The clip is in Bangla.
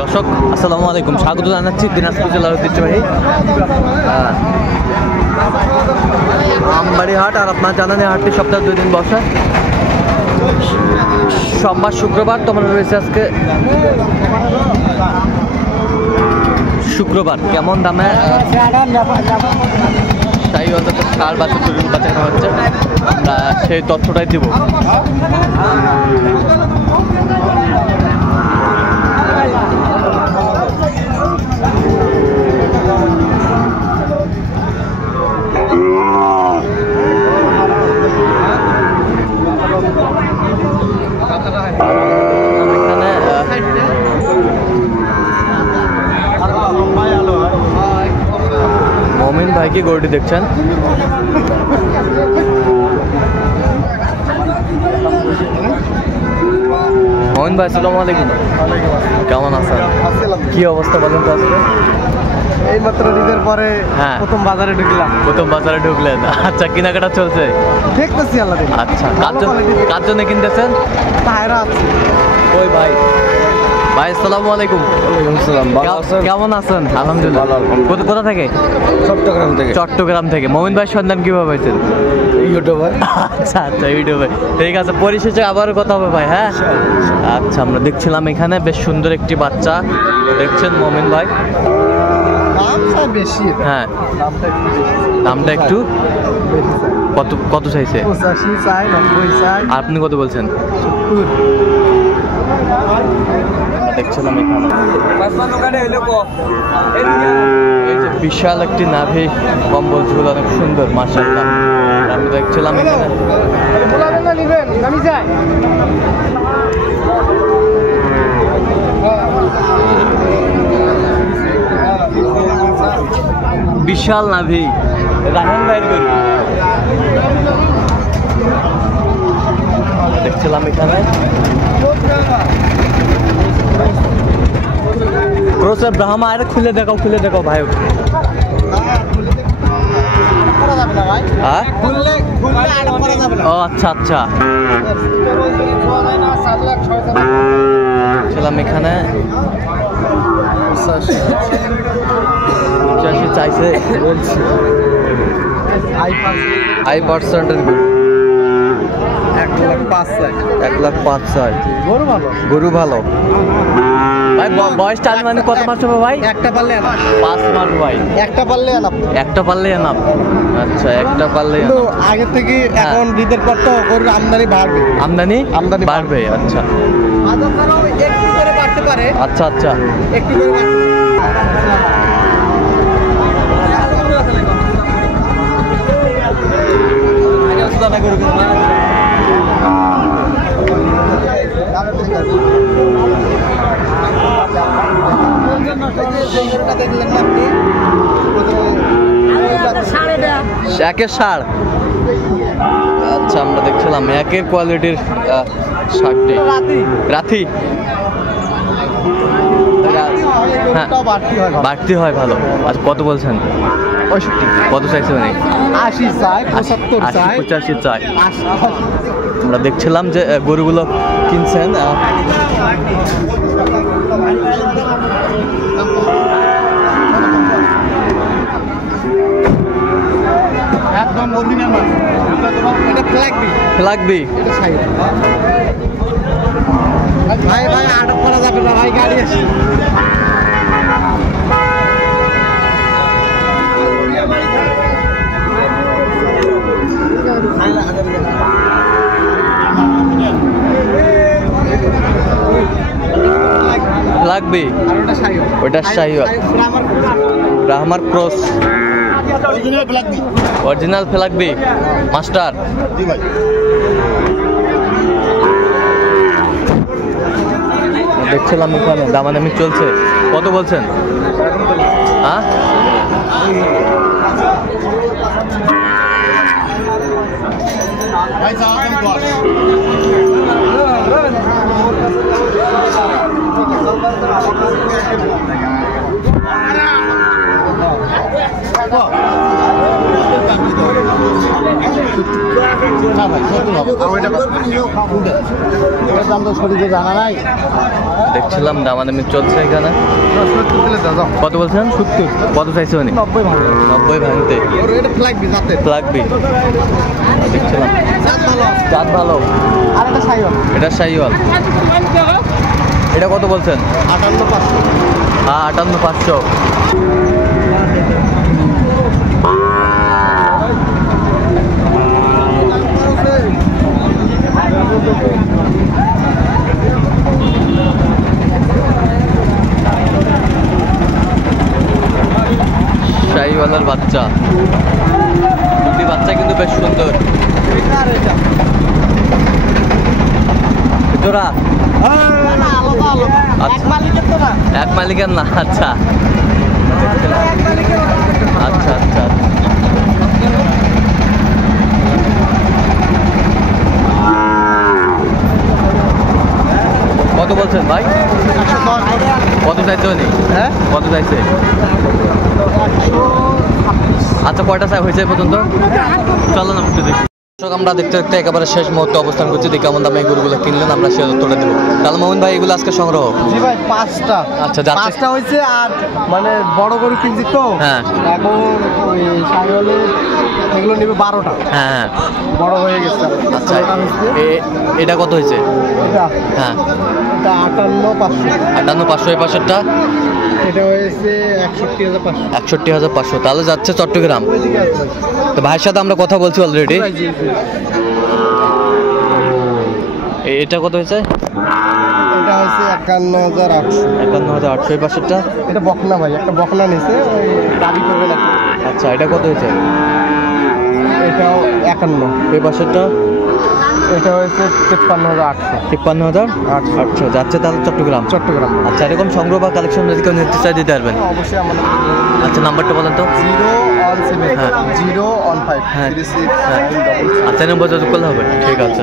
দর্শক আসসালামু আলাইকুম, স্বাগত জানাচ্ছি দিনাজপুর জেলার ঐতিহ্যবাহী আমবাড়ি হাট। আর আপনার জানেন এই হাটটি সপ্তাহে 2 দিন বসে, সোমবার শুক্রবার। তোমার রয়েছে আজকে শুক্রবার। কেমন দামে তাই অন্তত ষাঁড় বাচ্চা হচ্ছে, আমরা সেই তথ্যটাই দিব। মমিন ভাইকে গরুটি দেখছেন। মমিন ভাই আসসালামু আলাইকুম, কেমন আছেন? কি অবস্থা বলেন তো আজকে? এই মাত্র ঈদের পরে প্রথম বাজারে ঢুকলাম। প্রথম বাজারে ঢুকলেন? আচ্ছা, কেনাকাটা চলছে? দেখতেছি আল্লাহ। আচ্ছা, কার জন্য কিনতেছেন? তাহেরা আছে। ওই ভাই ভাই আসসালামু আলাইকুম। ওয়ালাইকুম আসসালাম। কেমন আছেন? আলহামদুলিল্লাহ। কোথা থেকে? চট্টগ্রাম থেকে। চট্টগ্রাম থেকে। মমিন ভাই সন্ধান কিভাবে হয়েছেন? ইউটিউবে। আচ্ছা আচ্ছা, ইউটিউবে। ঠিক আছে, পরিশেষে আবারও কথা হবে ভাই। হ্যাঁ আচ্ছা, আমরা দেখছিলাম এখানে বেশ সুন্দর একটি বাচ্চা দেখছেন মমিন ভাই। বেশি। হ্যাঁ, দামটা একটু কত চাইছে? 85 চাই, 90 চাই। আপনি কত বলছেন? 70। দেখছিলাম এখানে এই যে বিশাল একটি নাভি কম্বল ঝুল, অনেক সুন্দর মাশাআল্লাহ। আমি দেখছিলাম এখানে বিশাল নাভি রাহেন ভাইয়ের গরু দেখছিলাম এখানে। ব্রাহ্মা আরে খুলে দেখাও ভাই। ও আচ্ছা আচ্ছা, ছিলাম এখানে 85 চাইছে। হাই%এর গরু 1,05,000 চাই। গরু ভালো ভাই। বয়সটা মানে কত মাস হবে ভাই? একটা পারলে 5 মাস ভাই। একটা পারলে আনাপ। আচ্ছা, একটা পারলে আগে থেকে এখন ঈদের পর তো গরুর আমদানি বাড়বে। আচ্ছা একটু করে বাড়তে পারে। আচ্ছা আচ্ছা, একটু করে একের ষাঁড়। আচ্ছা, আমরা দেখছিলাম একের কোয়ালিটির ষাঁড়টি। রাথি। হ্যাঁ, বাড়তি হয় ভালো। আচ্ছা, কত বলছেন? 65। কত চাইছে মানে? 80 চাই, 75 চাই, 85 চাই। আমরা দেখছিলাম যে গরুগুলো কিনছেন। একদম অরিজিনাল মাল। এটা ফ্ল্যাগবি। এটা সাইড। ভাই আটক করা যাবে না ভাই, গাড়ি আছে। লাগবে। ওটা শাহিওয়াল। ব্রাহ্মার ক্রস। অরিজিনাল ফ্ল্যাগবি মাস্টার। জি ভাই। দেখছিলাম ওখানে দামাদামি চলছে। কত বলছেন? হ্যাঁ, না ভাই এটার দাম তো শরীরে জানা নাই। দেখছিলাম দামাদামি চলছে এখানে। কত বলছেন? 70। কত চাইছে উনি? 90 ভাঙবে। 90 ভাঙতে এটা লাগবে যাতে লাগবে। দেখছিলাম জাত ভালো। আর এটা সাইওয়াল। এটা শাহিওয়াল। এটা কত বলছেন? 58,500। হ্যাঁ 58,500। শাহিওয়ালের বাচ্চা, দুটি বাচ্চা কিন্তু বেশ সুন্দর। জোড়া এক মালিকের না? আচ্ছা আচ্ছা আচ্ছা। কত বলছেন ভাই? কত চাইছে উনি? হ্যাঁ কত চাইছে? আচ্ছা কয়টা চাই হয়েছে এই পর্যন্ত? চলো না একটু দেখি। দর্শক, আমরা দেখতে দেখতে একেবারে শেষ মুহূর্তে অবস্থান করছি। দেখি কেমন দামে এই গরুগুলো কিনলেন, আমরা সে উত্তরটা দেবো। তাহলে মোহন ভাই এগুলো আজকে সংগ্রহ? জি ভাই 5টা। আচ্ছা যাচ্ছে। 5টা হয়েছে আর মানে বড় গরু কিনছি তো। হ্যাঁ এখন ওই সাইওয়ালের এগুলো নেবে 12টা। হ্যাঁ হ্যাঁ। বড় হয়ে গেছে। আচ্ছা এটা হচ্ছে এটা কত হয়েছে? এটা হ্যাঁ এটা 58,500। 58,500। এই পাশেরটা? এটা হয়েছে 61,500। 61,500। তাহলে যাচ্ছে চট্টগ্রাম। ওইদিকে আছে তো ভাইয়ের সাথে আমরা কথা বলছি অলরেডি। ভাই। জি জি। এটা কত হয়েছে? এটা হচ্ছে 51,800। 51,800। এই পাশেরটা? এটা বকনা ভাই, একটা বকনা নিছে ওই দাবি করবে নাকি। আচ্ছা এটা কত হয়েছে? এটাও 51। এই পাশেরটা? এটা হয়েছে 53,800। 53,800। যাচ্ছে তাহলে চট্টগ্রাম। চট্টগ্রাম। আচ্ছা এরকম সংগ্রহ বা কালেকশন যদি কেউ নিতে চাই দিতে পারবেন? অবশ্যই আমাদের আচ্ছা নাম্বারটা বলেন তো। 017 হ্যাঁ। 015 হ্যাঁ। 36 হ্যাঁ। 9 আচ্ছা নম্বর যোগাযোগ করলে হবে। ঠিক আছে।